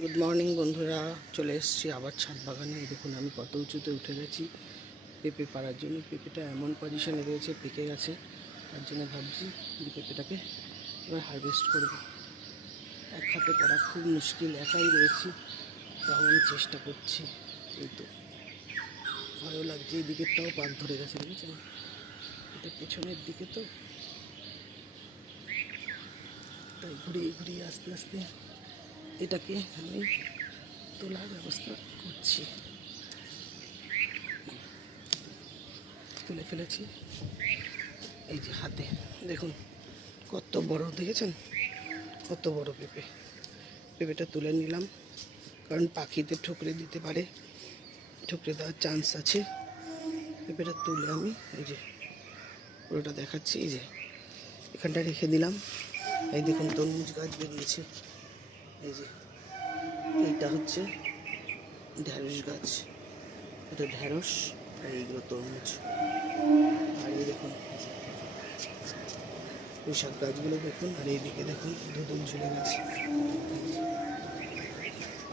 Good morning বন্ধুরা। চলে এসেছি আবার ছাদ বাগানে। দেখুন, আমি কত উঁচুতে উঠে গেছি। পেঁপে পাড়ার জন্য। পেঁপেটা এমন পজিশনে রয়েছে, পেকে গেছে। তার জন্য ভাবছি যে পেঁপেটাকে এবার হারভেস্ট করব। এক হাতে করা খুব মুশকিল, একাই রয়েছি। তাও আমি চেষ্টা করছি। কিন্তু ভালো লাগছে, এই দিকেরটাও পাক ধরে গেছে বুঝেছেন এটা পেছনের দিকে তো। তাই ঘুরিয়ে ঘুরিয়ে আস্তে আস্তে এটাকে আমি তোলার ব্যবস্থা করছি। তুলে ফেলেছি। এই যে হাতে, দেখুন, কত বড়, দেখেছেন? কত বড় পেঁপে। পেঁপেটা তুলে নিলাম, কারণ পাখিতে ঠুকরে দিতে পারে, ঠুকরে দেওয়ার চান্স আছে। পেঁপেটা তুলে আমি এই যে পুরোটা দেখাচ্ছি, এই যে এখানটা রেখে দিলাম। এই দেখুন, তরমুজ গাছ বেরিয়েছে। এই যে, এইটা হচ্ছে ঢ্যাঁড়স গাছ। এটা ঢ্যাঁড়স আর এইগুলো তরমুজ। আর এই দেখুন পুঁই শাক গাছগুলো দেখুন, আর এইদিকে দেখুন ধুদুল ঝুলে গেছে।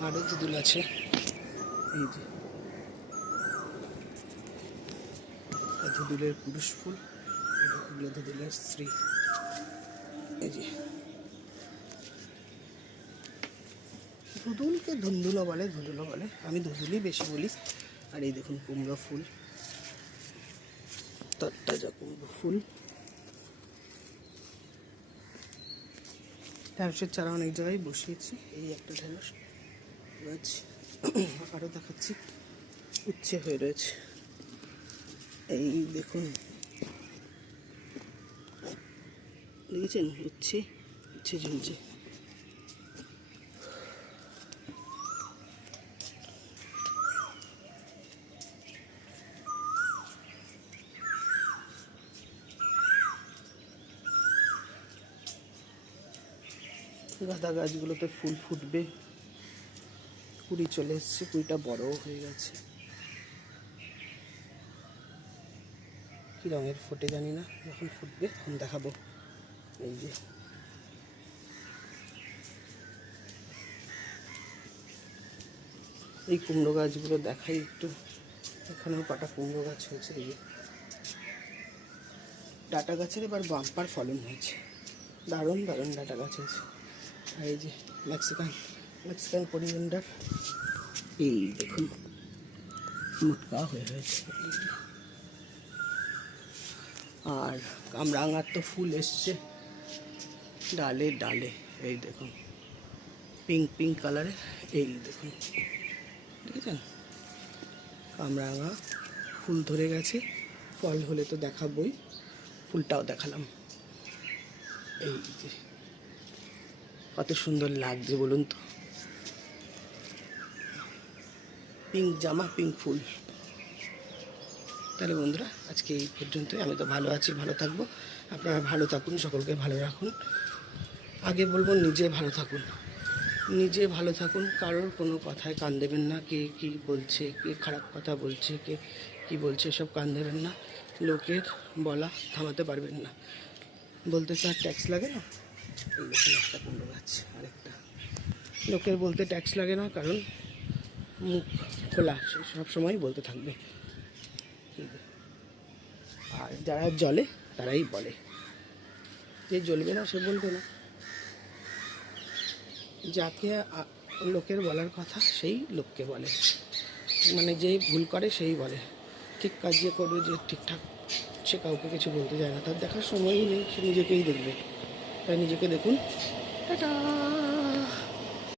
আরও ধুদুল আছে, এই যে। ধুদুলের পুরুষ ফুল, এগুলো ধুদুলের স্ত্রী। এই যে। ধুদুলকে ধুন্দুলো বলে ধুদুলো বলে। আমি ধুদুলই বেশি বলি। আর এই দেখুন কুমড়ো ফুল। তরতাজা কুমড়ো ফুল। ঢ্যাঁড়সের চারা অনেক জায়গায় বসিয়েছি। এই একটা ঢ্যাঁড়স গাছ আরও দেখাচ্ছি। উচ্ছে হয়ে রয়েছে। এই দেখুন। দেখেছেন? উচ্ছে উচ্ছে ঝুলছে। গাঁদা গাছগুলোতে ফুল ফুটবে। কুড়ি চলে এসছে, কুড়িটা বড়ও হয়ে গেছে। কী রঙের ফোটে জানি না, যখন ফুটবে তখন দেখাবো। এই যে। এই কুমড়ো গাছগুলো দেখাই একটু। এখানেও কটা কুমড়ো গাছ হয়েছে, এই ডাটা গাছের এবার বাম্পার ফলন হয়েছে। দারুণ দারুণ ডাটা গাছ হয়েছে। এই যে মেক্সিকান মেক্সিকান কোরিয়েন্ডার এই দেখুন, মোটকা হয়ে হয়েছে। আর কামরাঙার তো ফুল এসছে। ডালে ডালে, এই দেখুন। পিঙ্ক পিঙ্ক কালারের এই দেখুন। দেখেছেন? কামরাঙা ফুল ধরে গেছে। ফল হলে তো দেখাবই। ফুলটাও দেখালাম। এই যে। কত সুন্দর লাগছে বলুন তো। পিঙ্ক জামা পিঙ্ক ফুল। তাহলে বন্ধুরা, আজকে এই পর্যন্তই। আমি তো ভালো আছি, ভালো থাকব। আপনারা ভালো থাকুন, সকলকে ভালো রাখুন। আগে বলব, নিজে ভালো থাকুন। নিজে ভালো থাকুন, কারোর কোনো কথায় কান দেবেন না। কে কি বলছে, কে খারাপ কথা বলছে, কে কি বলছে সব কান দেবেন না। লোকের বলা থামাতে পারবেন না। বলতে তো আর ট্যাক্স লাগে না। একটা কুমড়ো গাছ আরেকটা লোকের বলতে ট্যাক্স লাগে না, কারণ মুখ খোলা সব সময় বলতে থাকবে। আর যারা জলে তারাই বলে। যে জ্বলবে না, সে বলবে না। যাকে লোকের বলার কথা, সেই লোককে বলে। মানে যেই ভুল করে, সেই বলে। ঠিক কাজ যে করবে, যে ঠিকঠাক, সে কাউকে কিছু বলতে যায় না। তার দেখার সময়ই নেই, সে নিজেকেই দেখবে। তাই নিজেকে দেখুন। টাটা।